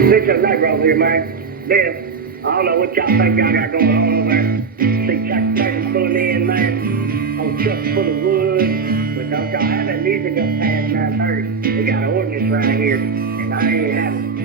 Listen, night over here, man. Bill, I don't know what y'all think y'all got going on over there. See tractor trailers pulling in, man. On trucks full of wood. But don't y'all have that music up past 9:30. We got an ordinance right here, and I ain't having it.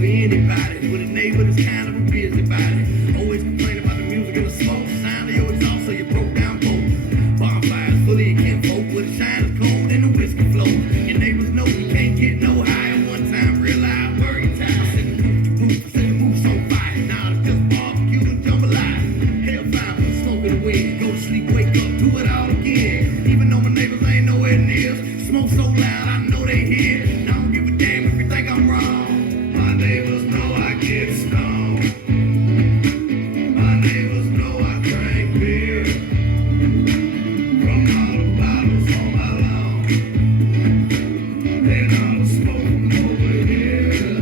Anybody with a neighbor that's kind of a busybody. Always complain about the music and the smoke. Sound of your exhaust, so you broke down both. Bonfires full of your kinfolk with a shine is cold and the whiskey flows. Your neighbors know you can't get no higher. One time realized where you tired. I said the roof, I said the roof's on fire. Now it's just barbecue and jambalaya. Hellfire from smoke in the wind. Go to sleep, wake up, do it all again. Even though my neighbors ain't nowhere near. Smoke so loud, I know they hear. I don't give a damn if you think I'm wrong. My neighbors know I get stoned. My neighbors know I drink beer from all the bottles on my lawn. Then all the smoke from over here.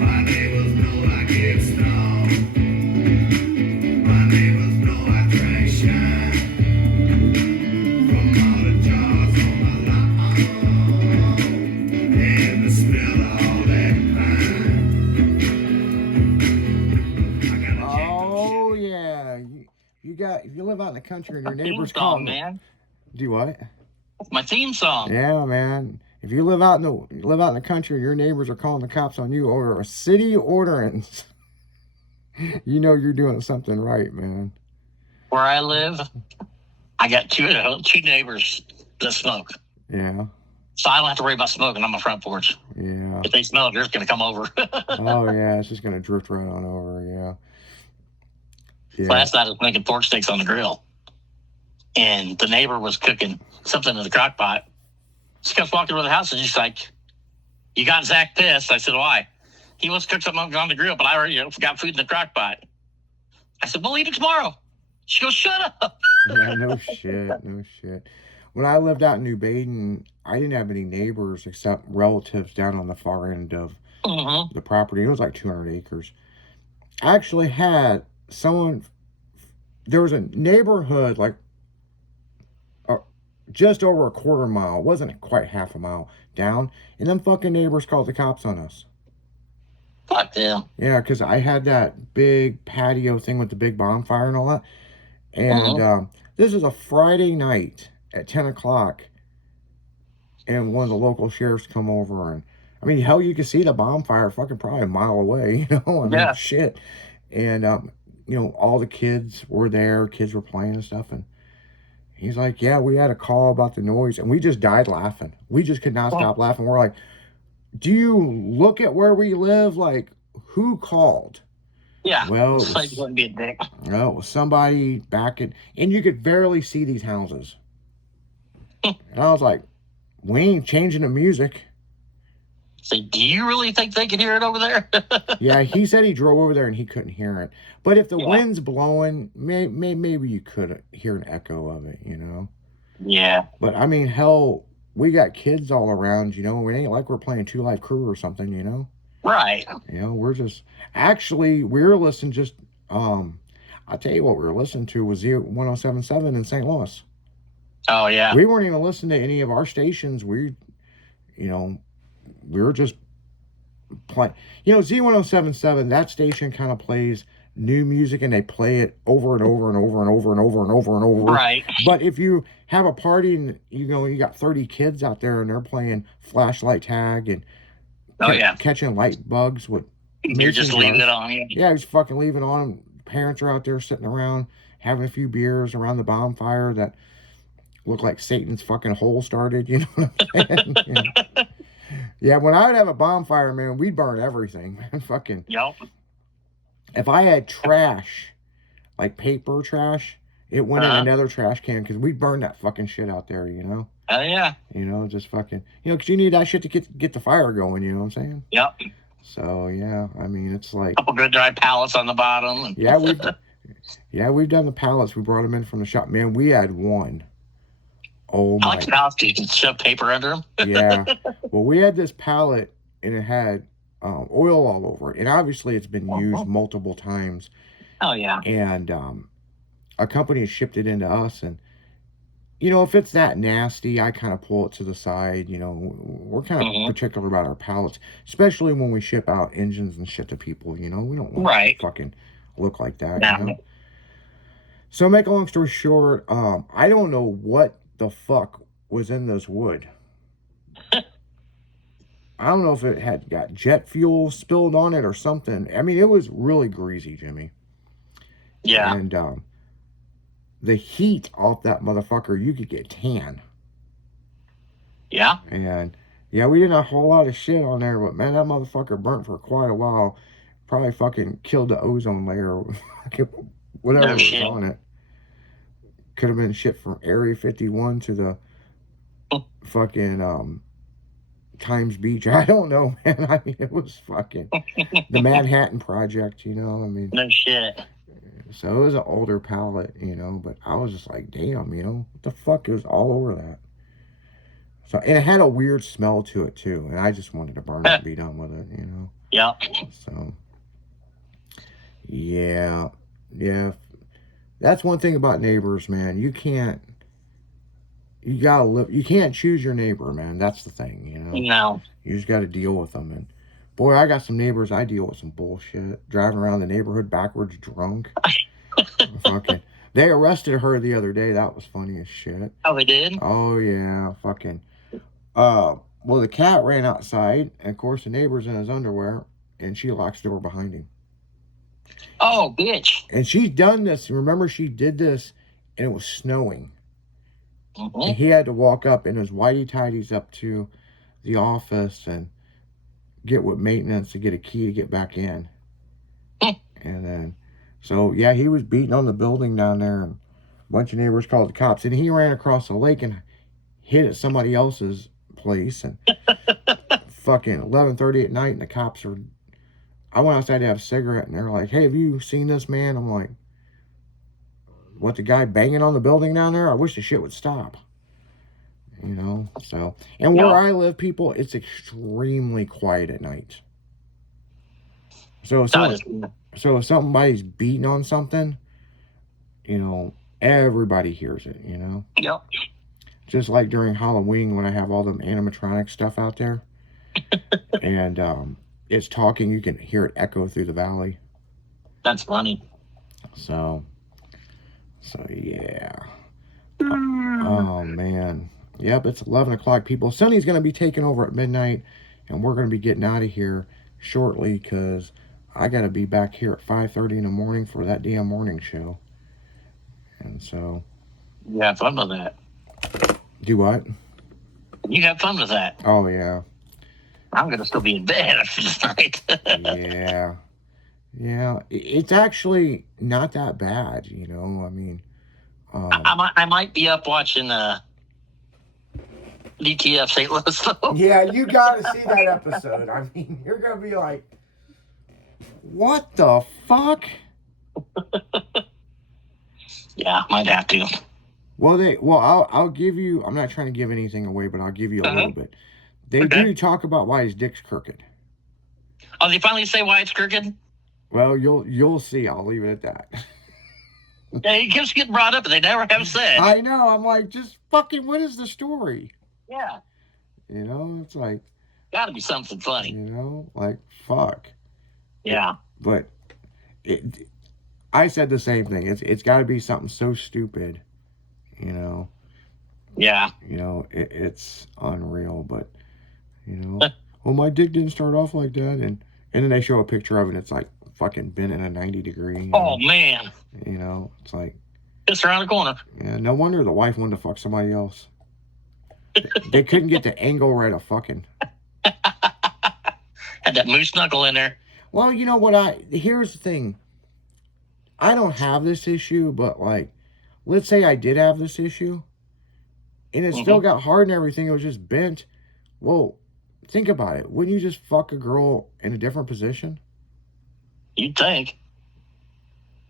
My neighbors know I get stoned. My neighbors know I drink shine from all the jars on my lawn. And the smell of all that pine. I gotta check Oh yeah, you got if you live out in the country and your neighbors Theme call song, man. Do what? That's my theme song. Yeah, man. If you live out in the country and your neighbors are calling the cops on you over a city ordinance, you know you're doing something right, man. Where I live, I got two neighbors that smoke. Yeah. So I don't have to worry about smoking on my front porch. Yeah. If they smell it, they're just going to come over. Oh yeah, it's just gonna drift right on over. Yeah. Yeah. Last night I was making pork steaks on the grill. And the neighbor was cooking something in the crock pot. She comes walking around the house and she's like, "You got Zach pissed." I said, "Why?" "He wants to cook something on the grill, but I already got food in the crock pot." I said, "We'll eat it tomorrow." She goes, "Shut up." Yeah, no shit, no shit. When I lived out in New Baden, I didn't have any neighbors except relatives down on the far end of Mm-hmm. the property. It was like 200 acres. I actually had someone, there was a neighborhood like just over a quarter mile, it wasn't quite half a mile down, and them fucking neighbors called the cops on us. Fuck them. Yeah, because I had that big patio thing with the big bonfire and all that. And this is a Friday night at 10 o'clock, and one of the local sheriffs come over, and I mean, hell, you could see the bonfire fucking probably a mile away, you know? I mean, Yeah. shit. And, you know, all the kids were there, kids were playing and stuff, and he's like, "Yeah, we had a call about the noise," and we just died laughing. We just could not stop laughing. We're like, "Do you look at where we live? Like, who called?" Yeah. Well, It's like you wouldn't be a dick. no, it was somebody back in, and you could barely see these houses. And I was like, "We ain't changing the music." Say, "Do you really think they can hear it over there?" Yeah, he said he drove over there and he couldn't hear it. But if the Yeah. wind's blowing, maybe you could hear an echo of it, you know? Yeah. But I mean, hell, we got kids all around, you know? It ain't like we're playing Two Live Crew or something, you know? Right. You know, we're just, actually, we were listening just, I'll tell you what we were listening to was Z1077 in St. Louis. Oh, yeah. We weren't even listening to any of our stations. We were just playing. You know, Z1077, that station kind of plays new music and they play it over and over and over and over and over and over and over. Right. But if you have a party and, you know, you got 30 kids out there and they're playing flashlight tag and catching light bugs with You're just leaving it on. Yeah, just fucking leaving it on. Parents are out there sitting around having a few beers around the bonfire that look like Satan's fucking hole started, you know what I'm saying? Yeah. Yeah, when I would have a bonfire, man, we'd burn everything, man. Fucking. Yep. If I had trash, like paper trash, it went in another trash can because we'd burn that fucking shit out there, you know? Oh, yeah. You know, just fucking, you know, because you need that shit to get the fire going, you know what I'm saying? Yep. So, yeah, I mean, it's like. Couple good dry pallets on the bottom. And Yeah, we've done the pallets. We brought them in from the shop. Man, we had one. Oh I my. like pallets. You can shove paper under them. Yeah. Well, we had this pallet and it had oil all over it. And obviously it's been used multiple times. Oh, yeah. And a company shipped it into us. And you know, if it's that nasty, I kind of pull it to the side. You know, we're kind of Mhm. particular about our pallets, especially when we ship out engines and shit to people. You know, we don't want Right. it to fucking look like that. No. You know. So, make a long story short, I don't know what the fuck was in this wood. I don't know if it had got jet fuel spilled on it or something. I mean, it was really greasy, Jimmy. Yeah. And the heat off that motherfucker, you could get tan. Yeah. And yeah, we didn't have a whole lot of shit on there, but man, that motherfucker burnt for quite a while. Probably fucking killed the ozone layer, whatever No was shit. on it. Could have been shit from Area 51 to the fucking Times Beach. I don't know, man. I mean, it was fucking the Manhattan Project, you know. I mean, No shit. so it was an older pallet, you know. But I was just like, damn, you know, what the fuck? It was all over that. So, and it had a weird smell to it too, and I just wanted to burn it and be done with it, you know. Yeah. So, yeah, that's one thing about neighbors, man. You gotta live. You can't choose your neighbor, man. That's the thing, you know. No. You just got to deal with them. And boy, I got some neighbors. I deal with some bullshit. Driving around the neighborhood backwards, drunk. Fucking. They arrested her the other day. That was funny as shit. Oh, they did? Oh yeah, fucking. Well, the cat ran outside, and of course the neighbor's in his underwear, and she locks the door behind him. Oh, bitch. And she's done this. Remember, she did this, and it was snowing. Mhm. And he had to walk up in his whitey tighties up to the office and get with maintenance to get a key to get back in. And then, so yeah, he was beating on the building down there, and a bunch of neighbors called the cops. And he ran across the lake and hit at somebody else's place. And fucking 11:30 at night, and the cops are. I went outside to have a cigarette, and they're like, "Hey, have you seen this man?" I'm like, "What, the guy banging on the building down there? I wish the shit would stop." You know, so, and where Yeah. I live, people, it's extremely quiet at night. So if somebody's beating on something, you know, everybody hears it, you know. Yep. Just like during Halloween when I have all them animatronic stuff out there. And it's talking, you can hear it echo through the valley. That's funny. So yeah. Oh man. Yep, it's 11 o'clock, people. Sonny's going to be taking over at midnight, and we're going to be getting out of here shortly because I got to be back here at 5:30 in the morning for that damn morning show. And so. You have fun with that. Do what? You have fun with that. Oh, yeah. I'm going to still be in bed after tonight. Yeah. Yeah. It's actually not that bad, you know. I mean. I might be up watching DTF St. Louis, though. Yeah, you got to see that episode. I mean, you're going to be like, what the fuck? Yeah, might have to. Well, I'll give you, I'm not trying to give anything away, but I'll give you a little bit. They do talk about why his dick's crooked. Oh, they finally say why it's crooked? Well, you'll see. I'll leave it at that. Yeah, it keeps getting brought up, and they never have said. I know. I'm like, just fucking, what is the story? Yeah. You know, it's like. Got to be something funny. You know, like, fuck. Yeah. But I said the same thing. It's got to be something so stupid, you know. Yeah. You know, it's unreal, but, you know. Well, my dick didn't start off like that. And then they show a picture of it, and it's like fucking bent in a 90-degree. Oh, man. You know, it's like. Just around the corner. Yeah, no wonder the wife wanted to fuck somebody else. They couldn't get the angle right of fucking. Had that moose knuckle in there. Well, you know what? Here's the thing. I don't have this issue, but like, let's say I did have this issue, and it still got hard and everything. It was just bent. Well, think about it. Wouldn't you just fuck a girl in a different position? You'd think.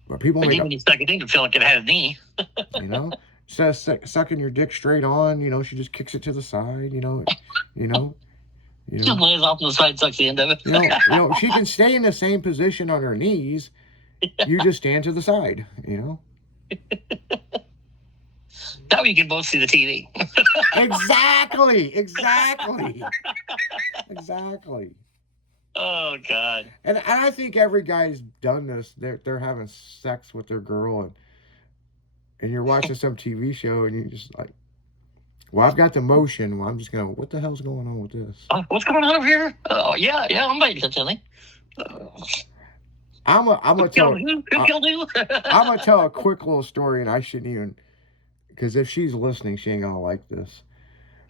But people But make even when you stuck it in, you feel like it had a knee. you know, says sucking your dick straight on. You know, she just kicks it to the side. You know. Just lays off on the side, sucks the end of it. You know, she can stay in the same position on her knees. You just stand to the side, you know. That way you can both see the TV. Exactly. Oh God. And I think every guy's done this. They're having sex with their girl, and you're watching some TV show, and you're just like, well, I've got the motion. Well, I'm just going, what the hell's going on with this? What's going on over here? Oh yeah, I'm waiting for something. I'm gonna tell Who killed who? I'm gonna tell a quick little story, and I shouldn't even, because if she's listening, she ain't gonna like this.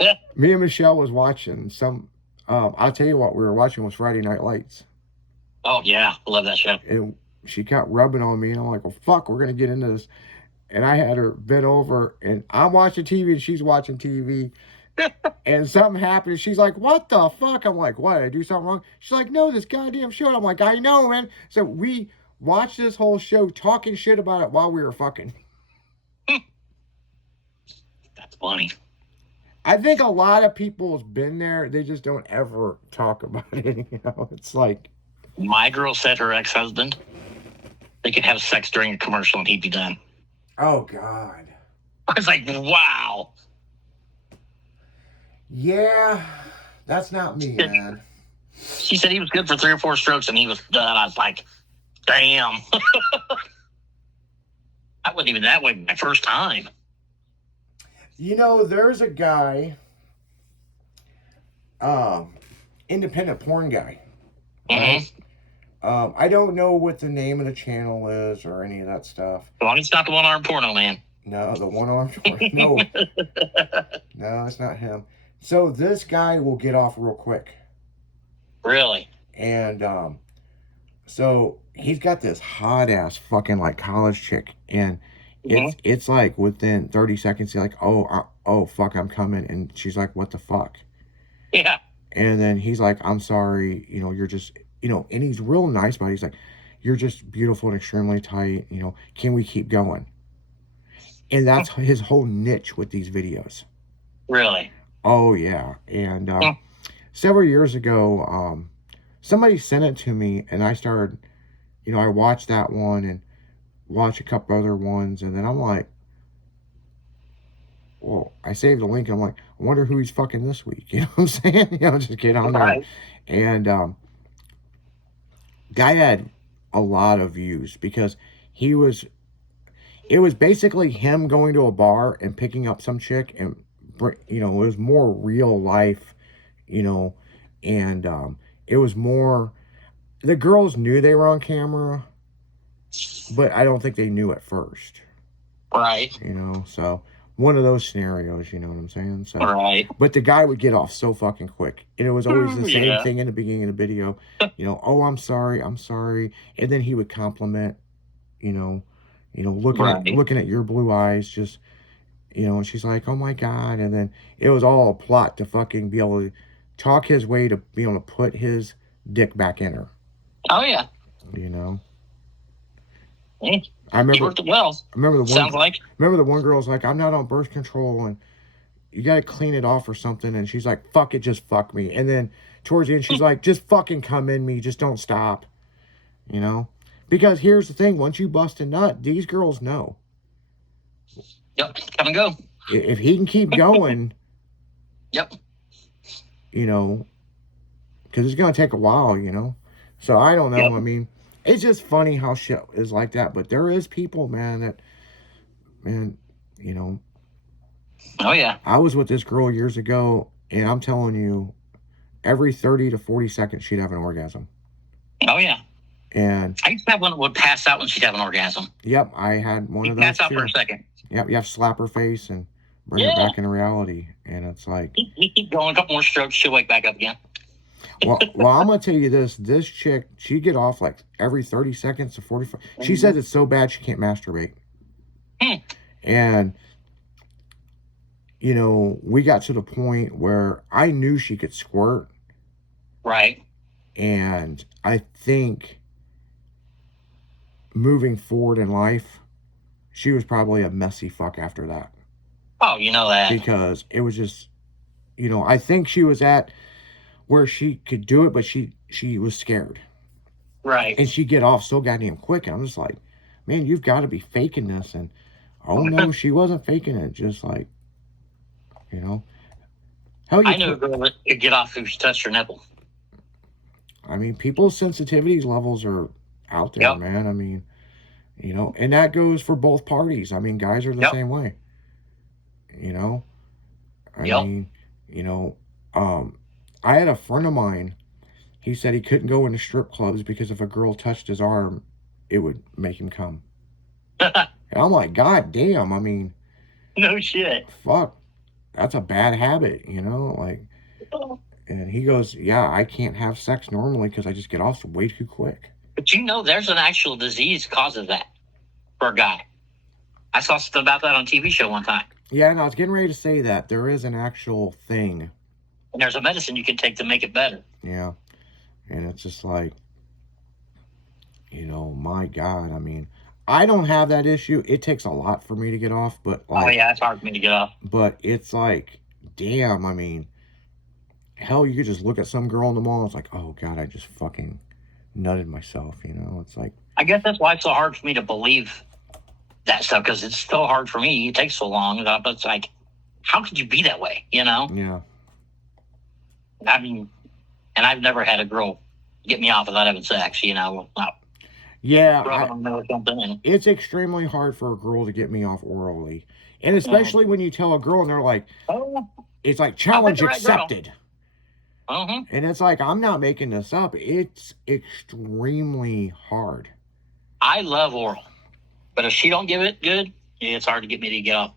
Yeah. Me and Michelle was watching some. I'll tell you what we were watching was Friday Night Lights. Oh yeah, I love that show. And she kept rubbing on me, and I'm like, well, fuck, we're gonna get into this. And I had her bent over, and I'm watching TV, and she's watching TV. And something happened. She's like, what the fuck? I'm like, what? Did I do something wrong? She's like, no, this goddamn show. I'm like, I know, man. So we watched this whole show talking shit about it while we were fucking. That's funny. I think a lot of people's been there. They just don't ever talk about it. You know, it's like. My girl said her ex-husband, they could have sex during a commercial and he'd be done. Oh, God. I was like, wow. Yeah, that's not me, man. She said he was good for 3 or 4 strokes and he was done. I was like, damn. I wasn't even that way my first time. You know, there's a guy, independent porn guy. Mm-hmm. Right? I don't know what the name of the channel is or any of that stuff. As long as it's not the one-armed porno man. No, the one-armed porn. No, it's not him. So this guy will get off real quick. Really? And so he's got this hot ass fucking like college chick, and it's like within 30 seconds he's like, oh fuck, I'm coming, and she's like, what the fuck? Yeah. And then he's like, I'm sorry, you know, you're just, you know, and he's real nice, but he's like, you're just beautiful and extremely tight, you know, can we keep going? And that's his whole niche with these videos. Really? Oh, yeah. And several years ago, somebody sent it to me, and I started, you know, I watched that one and watched a couple other ones, and then I'm like, well, I saved the link, and I'm like, I wonder who he's fucking this week. You know what I'm saying? You know, just get on there. Right. And guy had a lot of views because it was basically him going to a bar and picking up some chick, and you know, it was more real life, you know, and it was more, the girls knew they were on camera, but I don't think they knew at first. Right. You know, so one of those scenarios, you know what I'm saying? So, right. But the guy would get off so fucking quick, and it was always the same Yeah. thing in the beginning of the video, you know, oh, I'm sorry, and then he would compliment, you know, looking at your blue eyes, just, you know, and she's like, oh my God, and then it was all a plot to fucking be able to talk his way to be able to put his dick back in her. Oh yeah. You know. He I remember worked it well. Sounds like. Remember the one girl's like, I'm not on birth control, and you got to clean it off or something, and she's like, fuck it, just fuck me. And then towards the end, she's like, just fucking come in me, just don't stop. You know? Because here's the thing, once you bust a nut, these girls know. Yep. Come and go. If he can keep going, Yep. you know, because it's going to take a while, you know? So I don't know. Yep. I mean, it's just funny how shit is like that. But there is people, man, you know. Oh, yeah. I was with this girl years ago, and I'm telling you, every 30 to 40 seconds, she'd have an orgasm. Oh, yeah. And I used to have one that would pass out when she'd have an orgasm. yep, I had one of those Pass out too. for a second. Yep, you have to slap her face and bring her back into reality. And it's like, You keep going, a couple more strokes, she'll wake back up again. well, I'm going to tell you this chick, she get off like every 30 seconds to 45. She says it's so bad she can't masturbate. And, you know, we got to the point where I knew she could squirt. Right. And I think moving forward in life, she was probably a messy fuck after that. Oh, you know that. Because it was just, you know, I think she was at where she could do it, but she was scared. Right. And she'd get off so goddamn quick. And I'm just like, man, you've got to be faking this. And Oh no, she wasn't faking it. Just like, you know, hell, I knew a girl that could get off if she touched her nipple. I mean, people's sensitivity levels are out there, Yep. man. I mean, you know, and that goes for both parties. I mean, guys are the Yep. same way. You know, I Yep. mean, you know, I had a friend of mine. He said he couldn't go into strip clubs because if a girl touched his arm, it would make him come. And I'm like, God damn. I mean, No shit. fuck, that's a bad habit, you know, like. And he goes, yeah, I can't have sex normally because I just get off way too quick. But you know, there's an actual disease causes that for a guy. I saw something about that on a TV show one time. Yeah, and I was getting ready to say that there is an actual thing. And there's a medicine you can take to make it better. Yeah. And it's just like, you know, my God, I mean, I don't have that issue. It takes a lot for me to get off, but like, Oh yeah, it's hard for me to get off. but it's like, damn, I mean, hell, you could just look at some girl in the mall and it's like, oh God, I just fucking nutted myself, you know? It's like, I guess that's why it's so hard for me to believe that stuff, because it's so hard for me. It takes so long. But it's like, how could you be that way? You know? yeah. I mean, and I've never had a girl get me off without having sex. You know, not Yeah, rubbing on them or something. And it's extremely hard for a girl to get me off orally. And especially when you tell a girl and they're like, oh, it's like challenge the right girl. accepted. uh-huh. And it's like, I'm not making this up. It's extremely hard. I love oral, but if she don't give it good, it's hard to get me to get off.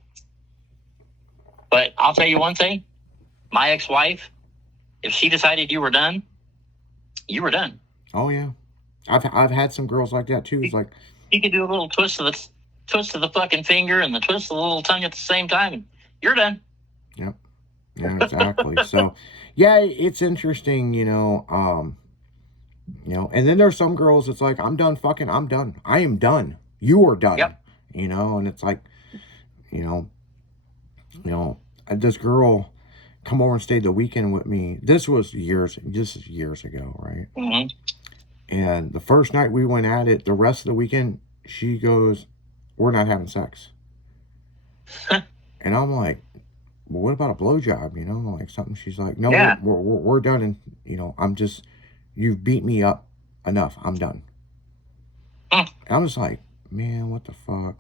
But I'll tell you one thing: my ex-wife, if she decided you were done, you were done. Oh yeah, I've had some girls like that too. It's like, You could do a little twist of the fucking finger and the twist of the little tongue at the same time, and you're done. yeah, exactly. So, yeah, it's interesting, you know. And then there's some girls. It's like, I'm done. Fucking, I'm done. I am done. You are done. Yep. You know, and it's like, you know, this girl come over and stayed the weekend with me. This is years ago, right? Mm-hmm. And the first night we went at it, the rest of the weekend, she goes, we're not having sex. And I'm like, well, what about a blowjob? You know, like something. She's like, no, Yeah. we're done. And, you know, you've beat me up enough. I'm done. Hmm. And I'm just like, man, what the fuck?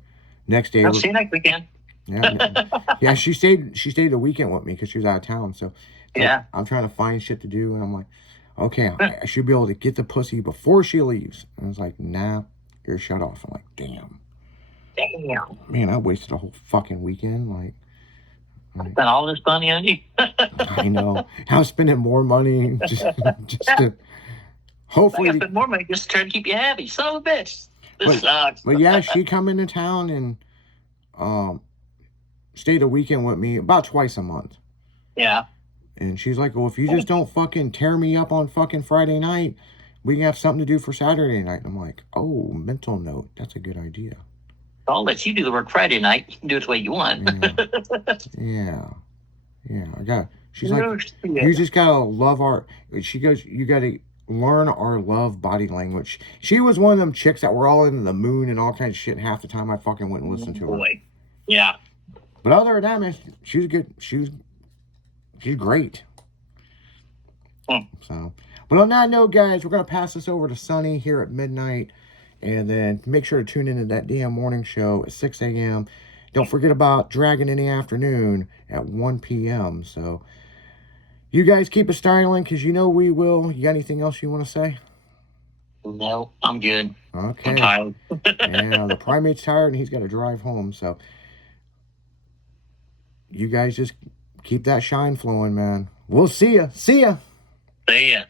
Next day, I'll see you next weekend. yeah, she stayed the weekend with me because she was out of town. So Yeah. I'm trying to find shit to do, and I'm like, okay, I should be able to get the pussy before she leaves. And I was like, nah, you're shut off. I'm like, damn, man, I wasted a whole fucking weekend. Like, Spent all this money on you. I know, I was spending more money just to I hopefully. got to spend more money just to try to keep you happy. Son of a bitch. This sucks. But yeah, she come into town and stayed a weekend with me about twice a month. Yeah. And she's like, well, if you just don't fucking tear me up on fucking Friday night, we can have something to do for Saturday night. And I'm like, oh, mental note. That's a good idea. I'll let you do the work Friday night. You can do it the way you want. Yeah. She's like, you just gotta love she goes, you gotta learn our love body language. She was one of them chicks that were all into the moon and all kinds of shit. And half the time I fucking went and listened to her. Boy. Yeah. But other than that, man, she was good. She's great. So, but on that note, guys, we're gonna pass this over to Sonny here at midnight, and then make sure to tune into that damn morning show at 6 a.m. Don't forget about Dragon in the Afternoon at 1 p.m. So, you guys keep it styling, because you know we will. You got anything else you want to say? No, I'm good. Okay. I'm tired. Yeah, the primate's tired and he's got to drive home. So, you guys just keep that shine flowing, man. We'll see ya. See ya. See ya.